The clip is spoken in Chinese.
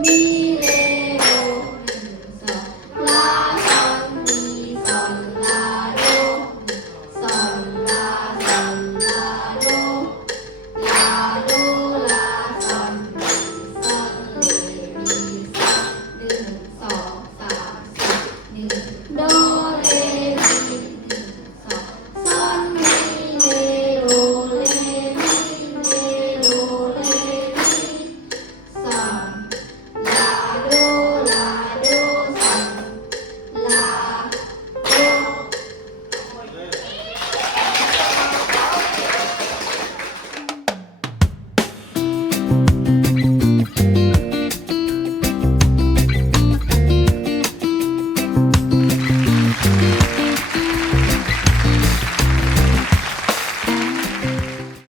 你。